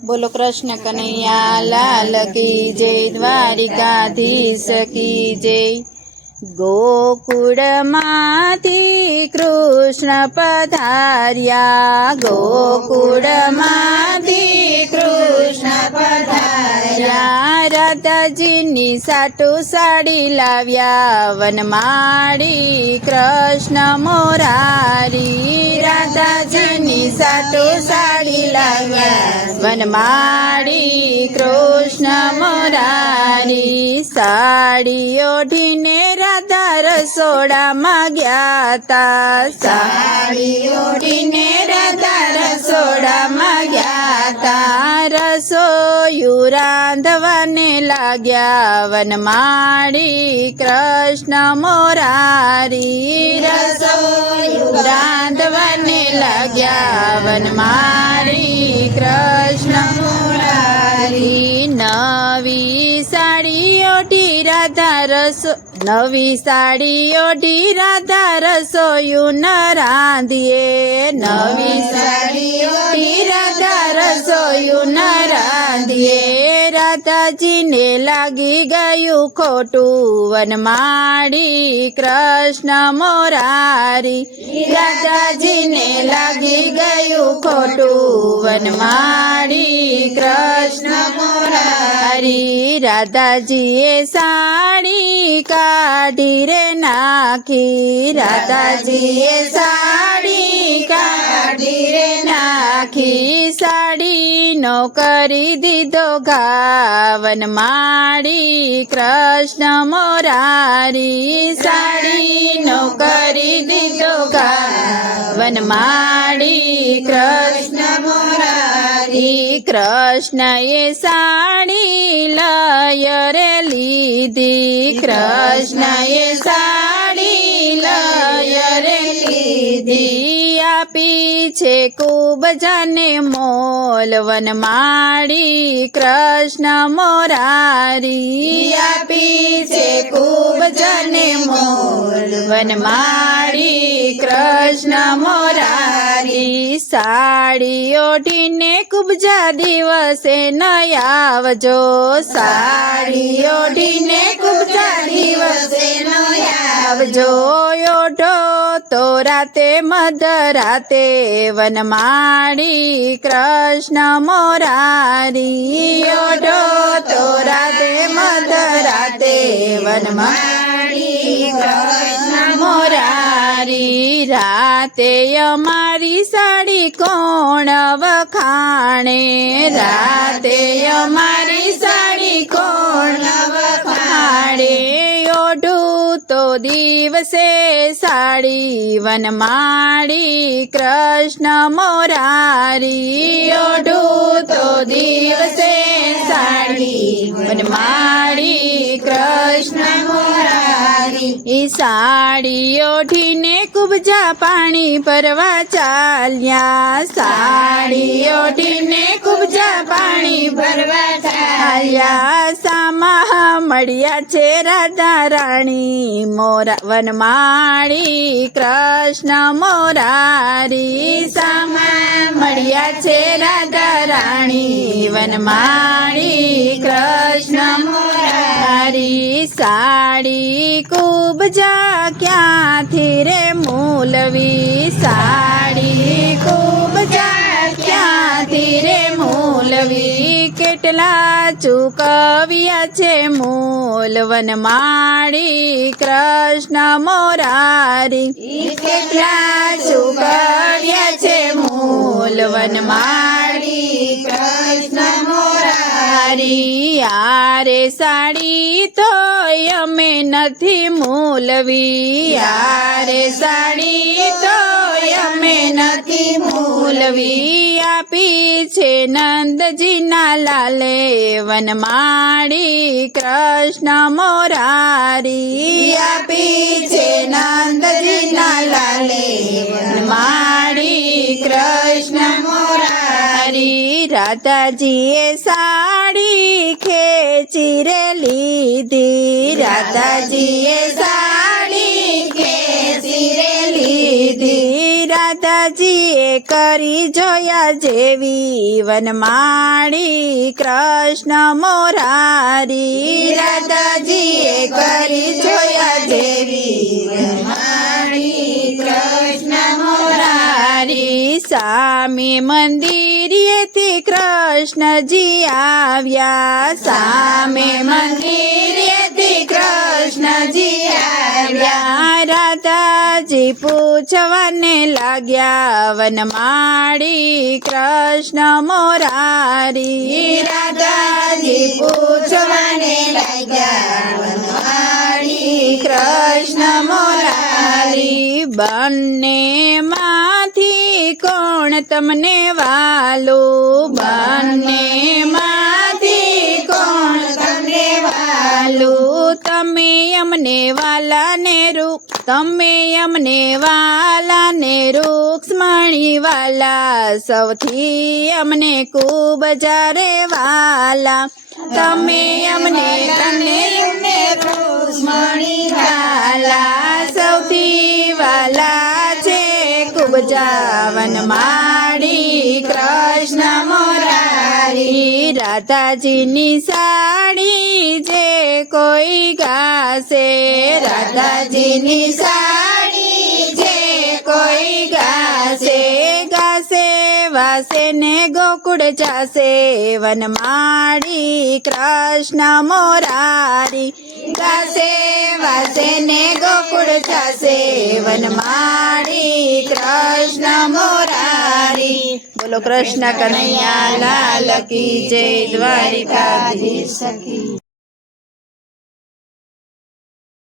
बोलो कृष्ण कन्हैया लाल की जय, द्वारिकाधीश की जय। गोकुळमाथी कृष्ण पधार्या, गोकुळमाथी कृष्ण पधार्या। राधाजीनी साटू साडी लाव्या, वनमाळी कृष्ण मोरारी। राधाजीनी साटू साडी लाव्या, वनमाळी कृष्ण मोरारी। साडी ओढीने राधा रसोડામાં ગયા તા, સાડી ઓઢીને રાધા રસોડામાં ગયા તા। રસોયું રાંધવાને લાગ્યા, વનમાળી કૃષ્ણ મોરારી। રસોયું રાંધવાને લાગ્યા, વનમાળી કૃષ્ણ મોરારી। નવી સાડી ઓઢી રાધા નવી સાડી ઓઢી રાધા રસોયું ન રાંધીએ, નવી સાડી ઓઢી રાધા રસોયું ન રાંધીએ। રાધાજીને લાગી ગયું ખોટું, વનમાળી કૃષ્ણ મોરારી। રાધાજીને લાગી ગયું ખોટું, વનમાળી કૃષ્ણ મોરારી। રાધાજીએ સાડી કાઢી રે નાખી, રાધાજીએ સાડી કાઢી રે નાખી। સાડીનો કરી દીધો ઘા, વનમાળી કૃષ્ણ મોરારી। સાડીનો કરી દીધો ઘા, વનમાળી કૃષ્ણ મોરારી। કૃષ્ણએ સાડી લય રે લીધી, કૃષ્ણએ સાડી લય રે લીધી। આપી છે ખૂબ જાને મોલ, વનમાળી કૃષ્ણ મોરારી। આપી છે ખૂબ જાને મોલ, વનમાળી કૃષ્ણ મોરારી। સાડી ઓઢીને કુબજા દિવસે ન આવજો, સાડી ઓઢીને કુબજા દિવસે ન આવજો। ઓઢો તો રાતે મધરાતે, વનમાળી કૃષ્ણ મોરારી। ઓઢો તો રાતે મધરાતે, વનમાળી કૃષ્ણ મોરારી। રાતે અમારી સાડી કોણ વખાણે, રાતે અમારી સાડી કોણ વખાણે। ઓઢું તો દિવસે સાડી, વનમાળી કૃષ્ણ મોરારી। ઓઢું તો દિવસે સાડી, વનમાળી કૃષ્ણ મોરારી। ઈ સાડી ઓઢીને કુબજા પાણી ભરવા ચાલ્યા, સાડી ઓઢીને કુબજા પાણી ભરવા ચાલ્યા। સામા મળ્યા છે રાધા રાણી, મોરા વનમાળી કૃષ્ણ મોરારી। સામા મળ્યા છે રાધા રાણી, વનમાળી કૃષ્ણ મોરારી। સાડી કુબજા ક્યાંથી રે મૂલવી, સાડી કુબજા ક્યાંથી રે મૂલવી। કેટલા ચૂકવ્યા છે મૂલ, વનમાળી કૃષ્ણ મોરારી। કેટલા ચૂકવ્યા છે મૂલ, વનમાળી કૃષ્ણ મોરારી। યારે સાડી તો અમે નથી મૂલવી, યારે સાડી તો અમે નથી મૂલવી। આપી છે નંદજીના લાલે, વનમાળી કૃષ્ણ મોરારી। આપી છે નંદજીના લાલે, વનમાળી કૃષ્ણ મોરારી। રાધાજીએ સાડી ખેંચી રે લીધી, રાધાજીએ સાડી ખેંચી રે લીધી। લીધી રાધાજીએ કરી જોયા જેવી વનમાળી કૃષ્ણ મોરારી રાધાજીએ કરી જોયા જેવી વનમાળી કૃષ્ણ મોરારી સામે મંદિરેથી કૃષ્ણજી આવ્યા સામે મંદિરેથી કૃષ્ણજી આવ્યા રાધાજી પૂછવાને લાગ્યા વનમાળી કૃષ્ણ મોરારી રાધાજી પૂછવાને લાગ્યા વનમાળી કૃષ્ણ મોરારી બંને માંથી કોણ તમને વાલું બંને માંથી કોણ તમને વાલું તમે અમને વાલાને તમે અમને વાલાને રૂક્ષ્મણી વાલા સૌથી અમને ખૂબ જારે વાલા તમે અમને રૂક્ષ્મણી વાલા સૌથી વાલા છે ખૂબ જાવન માડી કૃષ્ણ મોરારી રાધાજીની સાડી જે કોઈ ગાશે રાધાજીની સાડી જે કોઈ ગાશે ગાશે વાસે ને ગોકુળ જાશે વનમાળી કૃષ્ણ મોરારી ગાશે વાસે ને ગોકુળ જાશે વનમાળી કૃષ્ણ મોરારી બોલો કૃષ્ણ કનૈયા લાલ કી જય દ્વારિકાધીશ કી